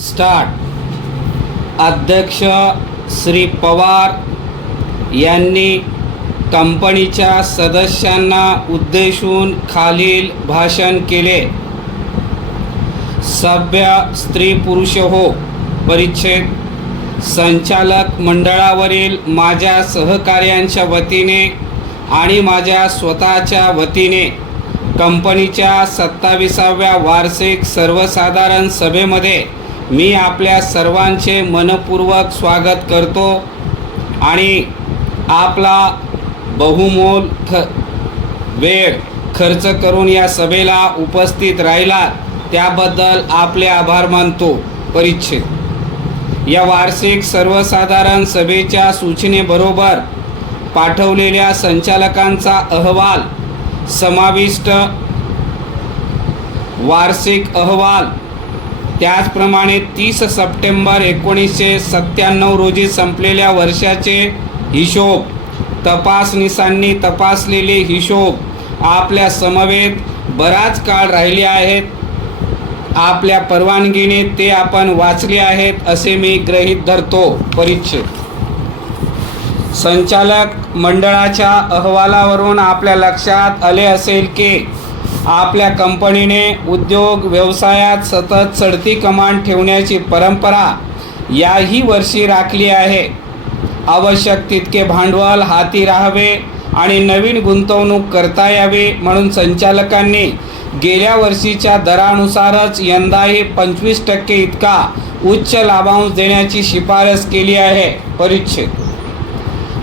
Start. अध्यक्ष श्री पवार यांनी कंपनीच्या सदस्यांना उद्देशून खालील भाषण केले. सभ्य स्त्री पुरुष हो. परिच्छेद. संचालक मंडळावरील माझ्या सहकार्यांच्या वतीने आणि माझ्या स्वतःच्या वतीने कंपनीच्या 27व्या वार्षिक सर्वसाधारण सभेमध्ये मी आपल्या सर्वांचे मनपूर्वक स्वागत करतो आणि आपला बहुमोल वेळ खर्च करून या सभेला उपस्थित राहिला त्याबद्दल आपले आभार मानतो. परिच्छेद. या वार्षिक सर्वसाधारण सभेच्या सूचनेबरोबर पाठवलेल्या संचालकांचा अहवाल समाविष्ट वार्षिक अहवाल, त्याचप्रमाणे 30 सप्टेंबर 1997 रोजी संपलेल्या वर्षाचे हिशोब, तपासनीसांनी तपासलेले हिशोब आपल्या समवेत बराच काळ राहिले आहेत. आपल्या परवानगीने ते आपण वाचले आहेत असे मी गृहीत धरतो. परिच्छेद. संचालक मंडळाच्या अहवालावरून आपल्या लक्षात आले असेल की आपल्या कंपनीने उद्योग व्यवसायात सतत चढती कमान ठेवण्याची परंपरा याही वर्षी राखली आहे. आवश्यक तितके भांडवल हाती राहावे आणि नवीन गुंतवणूक करता यावी म्हणून संचालकांनी गेल्या वर्षीच्या दरानुसारच यंदाही 25% इतका उच्च लाभांश देण्याची शिफारस केली आहे. परिच्छेद.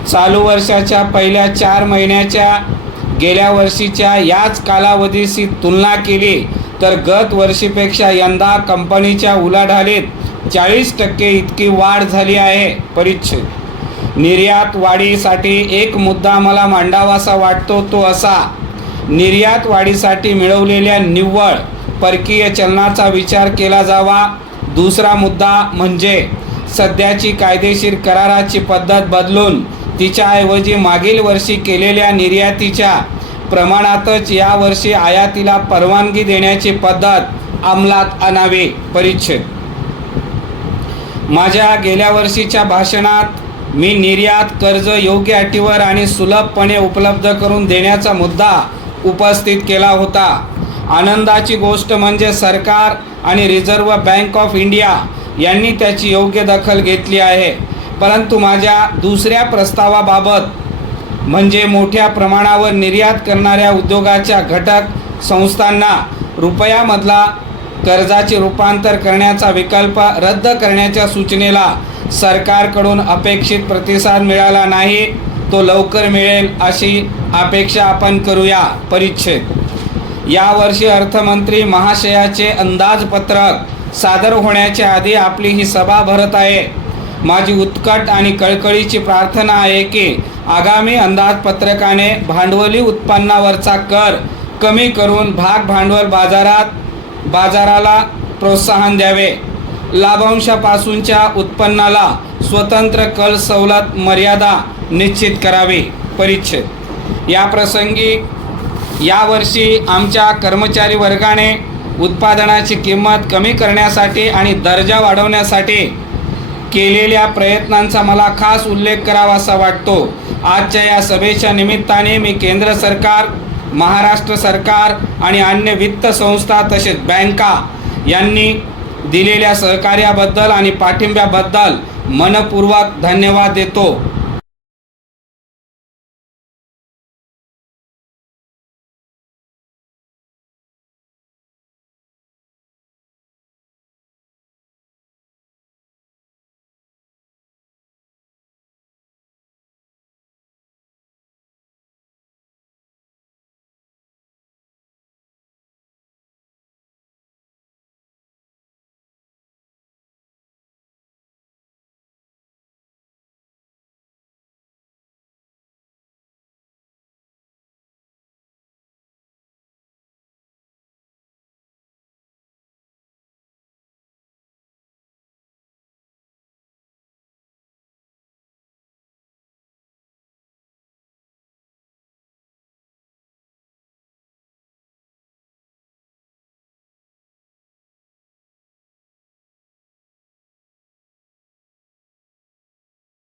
चालू वर्षाच्या पहिल्या 4 महिन्याच्या गेल्या वर्षीच्या याच कालावधीशी तुलना केली तर गत वर्षीपेक्षा यंदा कंपनीच्या उलाढालीत 40% इतकी वाढ झाली आहे. परिच्छेद. निर्यात वाढीसाठी एक मुद्दा मला मांडावासा वाटतो तो असा: निर्यात वाढीसाठी मिळवलेल्या निव्वळ परकीय चलनाचा विचार केला जावा. दुसरा मुद्दा म्हणजे सध्याची कायदेशीर कराराची पद्धत बदलून तिच्याऐवजी मागील वर्षी केलेल्या निर्यातीच्या प्रमाणातच यावर्षी आयातीला परवानगी देण्याची पद्धत अंमलात आणावी. परिच्छेद. माझ्या गेल्या वर्षीच्या भाषणात मी निर्यात कर्ज योग्य अटीवर आणि सुलभपणे उपलब्ध करून देण्याचा मुद्दा उपस्थित केला होता. आनंदाची गोष्ट म्हणजे सरकार आणि रिझर्व्ह बँक ऑफ इंडिया यांनी त्याची योग्य दखल घेतली आहे. परंतु माझ्या दुसऱ्या प्रस्तावाबाबत म्हणजे मोठ्या प्रमाणावर निर्यात करणाऱ्या उद्योगाच्या घटक संस्थांना रुपयामधला कर्जाचे रूपांतर करण्याचा विकल्प रद्द करण्याच्या सूचनेला सरकारकडून अपेक्षित प्रतिसाद मिळाला नाही. तो लवकर मिळेल अशी अपेक्षा आपण करूया. परिच्छेद. यावर्षी अर्थमंत्री महाशयाचे अंदाजपत्रक सादर होण्याच्या आधी आपली ही सभा भरत आहे. माझी उत्कट आणि कळकळीची प्रार्थना आहे की आगामी अंदाजपत्रकाने भांडवली उत्पन्नावरचा कर कमी करून भाग भांडवल बाजाराला प्रोत्साहन द्यावे. लाभांशापासूनच्या उत्पन्नाला स्वतंत्र कर सवलत मर्यादा निश्चित करावी. परिच्छेद. याप्रसंगी यावर्षी आमच्या कर्मचारी वर्गाने उत्पादनाची किंमत कमी करण्यासाठी आणि दर्जा वाढवण्यासाठी केलेल्या प्रयत्नांचा मला खास उल्लेख करावासा वाटतो. आजच्या या सभेच्या निमित्ताने मी केंद्र सरकार, महाराष्ट्र सरकार आणि अन्य वित्त संस्था तसेच बँका यांनी दिलेल्या सहकार्याबद्दल आणि पाठिंब्याबद्दल मनपूर्वक धन्यवाद देतो.